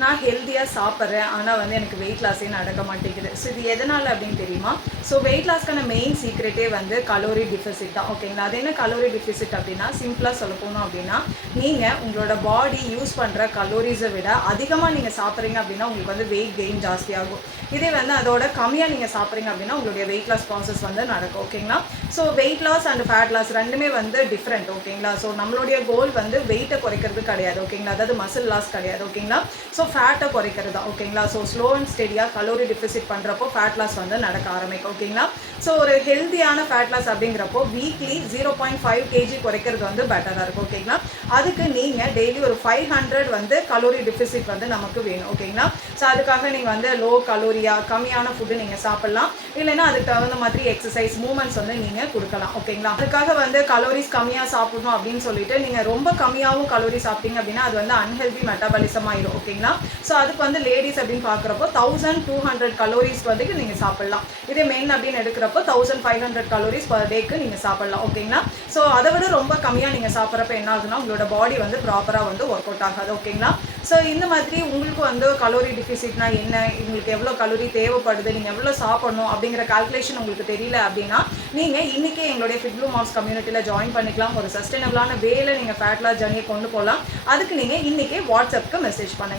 நான் ஹெல்த்தியாக சாப்பிட்றேன், ஆனால் வந்து எனக்கு வெயிட் லாஸே நடக்க மாட்டேங்குது. ஸோ இது எதனால் அப்படின்னு தெரியுமா? ஸோ வெயிட் லாஸ்க்கான மெயின் சீக்ரெட்டே வந்து கலோரி டிஃபிசிட் தான். ஓகேங்களா? அது என்ன கலோரி டிஃபிசிட் அப்படின்னா, சிம்பிளாக சொல்ல போனோம் அப்படின்னா, நீங்கள் உங்களோட பாடி யூஸ் பண்ணுற கலோரிஸை விட அதிகமாக நீங்கள் சாப்பிட்றீங்க அப்படின்னா உங்களுக்கு வந்து வெயிட் கெயின் ஜாஸ்தியாகும். இதே வந்து அதோட கம்மியாக நீங்கள் சாப்பிட்றீங்க அப்படின்னா உங்களுடைய வெயிட் லாஸ் ப்ராசஸ் வந்து நடக்கும். ஓகேங்களா? So weight loss and fat loss ரெண்டுமே வந்து டிஃப்ரெண்ட். ஓகேங்களா? ஸோ நம்மளுடைய கோல் வந்து வெயிட்டை குறைக்கிறது கிடையாது. ஓகேங்களா? அதாவது மசில் லாஸ் கிடையாது. ஓகேங்களா? ஸோ ஃபேட்டை குறைக்கிறது தான். ஓகேங்களா? ஸோ ஸ்லோ அண்ட் ஸ்டெடியாக கலோரி டிஃபிசிட் பண்ணுறப்போ ஃபேட் லாஸ் வந்து நடக்க ஆரம்பிக்கும். ஓகேங்களா? ஸோ ஒரு ஹெல்த்தியான ஃபேட் லாஸ் அப்படிங்கிறப்போ வீக்லி 0.5 kg குறைக்கிறது வந்து பெட்டராக இருக்கும். ஓகேங்களா? அதுக்கு நீங்கள் டெய்லி ஒரு 500 வந்து கலோரி டிஃபிசிட் வந்து நமக்கு வேணும். ஓகேங்களா? ஸோ அதுக்காக நீங்கள் வந்து லோ கலோரியாக கம்மியான ஃபுட்டு நீங்கள் சாப்பிட்லாம். இல்லைன்னா அதுக்கு தகுந்த மாதிரி எக்ஸசைஸ் மூமெண்ட்ஸ் வந்து நீங்கள் கொடுக்கலாம். ஓகேங்களா? அதுக்காக வந்து கலோரிஸ் கம்மியாக சாப்பிடணும் அப்படின்னு சொல்லிட்டு நீங்கள் ரொம்ப கம்மியாகவும் கலோரி சாப்பிட்டீங்க அப்படின்னா அது வந்து அன்ஹெல்தி மெட்டபாலிசம் ஆயிடும். ஓகேங்களா? ஸோ அதுக்கு வந்து லேடிஸ் அப்படின்னு பார்க்குறப்போ 1200 கலோரிஸ் வந்து நீங்கள் சாப்பிட்லாம். இதே மெயின் அப்படின்னு எடுக்கிறப்போ 1500 கலோரிஸ் பர் டேக்கு நீங்கள் சாப்பிட்லாம். ஓகேங்களா? ஸோ அதை விட ரொம்ப கம்மியாக நீங்கள் சாப்பிட்றப்ப என்ன ஆகுதுன்னா உங்களோட பாடி வந்து ப்ராப்பராக வந்து ஒர்க் அவுட் ஆகாது. ஓகேங்களா? ஸோ இந்த மாதிரி உங்களுக்கு வந்து கலோரி டிஃபிசிட்னா என்ன, உங்களுக்கு எவ்வளோ கலோரி தேவைப்படுது, நீங்கள் எவ்வளோ சாப்பிடணும் அப்படிங்கிற கால்குலேஷன் உங்களுக்கு தெரியல அப்படின்னா நீங்கள் இன்றைக்கே எங்களுடைய ஃபிட் ப்ளூ மாம்ஸ் கம்யூனிட்டியில் ஜாயின் பண்ணிக்கலாம். ஒரு சஸ்டைனபிளான வேலை நீங்கள் ஃபேட் லாஸ் ஜர்னியை கொண்டு போகலாம். அதுக்கு நீங்கள் இன்றைக்கே வாட்ஸ்அப்புக்கு மெசேஜ் பண்ணுங்கள்.